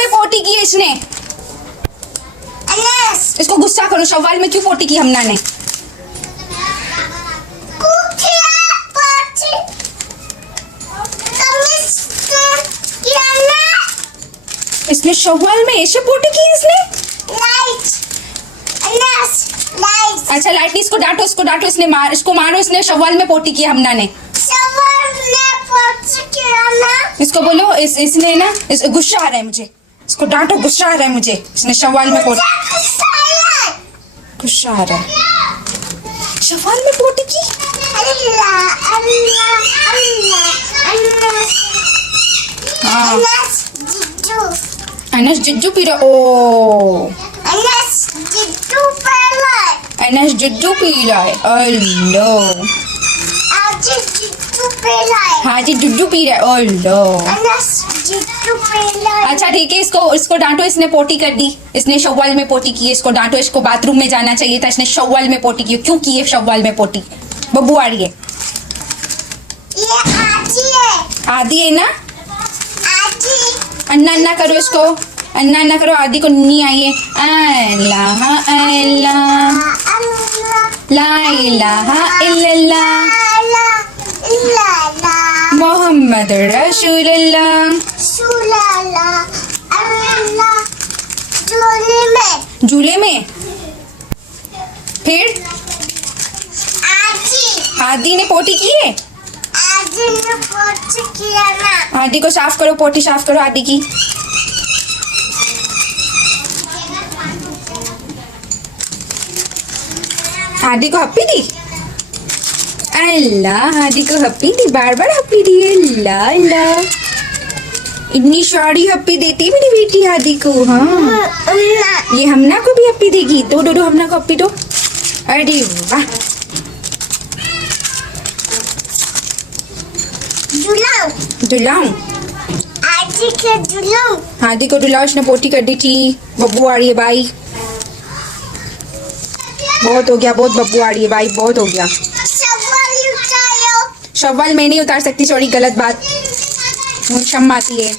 में पोटी की इसने। इसको गुस्सा करो, शव्वाल में क्यों पोटी की हमना ने? इसने शव्वाल में ऐसे पोटी की इसने। अच्छा लाइट, इसको डांटो, इसको डांटो, इसने इसको मारो, इसने शव्वाल में पोटी की हमना ने। इसको बोलो इसने ना गुस्सा आ रहा है मुझे, इसको डांटो, गुस्सा आ रहा है मुझे, इसने शव्वाल में पोटी, गुस्सा आ रहा है, शव्वाल में पोटी की। अनस जिज्जू पी रहा। ओ अनस जिज्जू पी रहा है। अल्लो हाँ जी जुज्जू पी रहा है। ओलो अच्छा ठीक है, इसको डांटो, इसने पोटी कर दी, इसने शव्वाल में पोटी की है, इसको डांटो, इसको बाथरूम में जाना चाहिए था, इसने शव्वाल में पोटी की। क्यों की है शव्वाल में पोटी? बब्बू आ रही है, ये आदि है ना। अन्ना अन्ना करो इसको, अन्ना अन्ना करो, आदि को नहीं आई है। अल्लाह अल्लाह ला इलाहा इल्लल्लाह मोहम्मद रसूलुल्लाह। झूले में फिर आदि ने पोटी की है। आदि को साफ करो, पोटी साफ करो आदि की। आदि को हप्पी दी। अल्लाह आदि को हप्पी दी, बार बार हप्पी दी। अल्लाह अल्लाह, इतनी सारी हप्पी देती है मेरी बेटी आदि को। हाँ ये हमना को भी हप्पी देगी। दो दो दो हमना को हप्पी दो। अरे वाह, दुलाऊं आदि को दुलाओ, इसने पोटी कर दी थी। बब्बू आ रही है भाई, बहुत हो गया, बहुत बब्बू आ रही है भाई, बहुत हो गया। शव्वाल में नहीं उतार सकती, सॉरी गलत बात, शम्मा आती है।